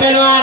पहलवान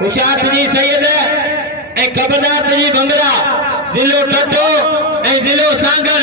हुशात जी सैयद ए कबदार जी भंभरा जिलो टटो ए जिलो सांगर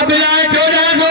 अबिलाए 1400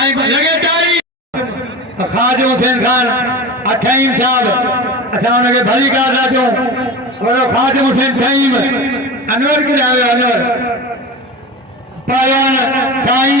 आई लगे ताली खादिम हुसैन खान अठईम साहब असा उनके भली कार राजो बोलो खादिम हुसैन ठईम अनवर के जावे अनवर पहलवान साईं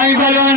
आई पहलवान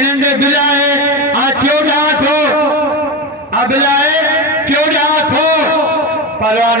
इनके बिलाए 1400 अबिलाए 1400 पहलवान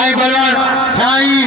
आई पहलवान साईं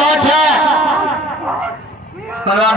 बादशाह पहलवान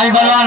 आई पहलवान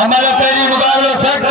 हमारा पहली मुकाबलो सख्त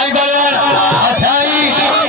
आई पहलवान साईं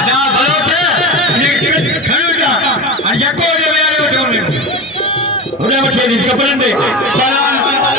अदा भलो छे खड़ो जा और यको दे यार उठो उड़ा मछे दी कपड़न दे पहलवान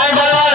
आई पहलवान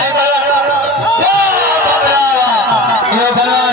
आई पहलवान ये पहलवान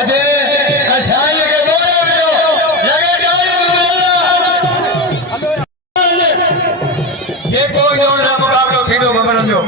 अजे साईं के बोले जो लगे जाए ये कोई जो मुकाबलो खेडो भंभरन जो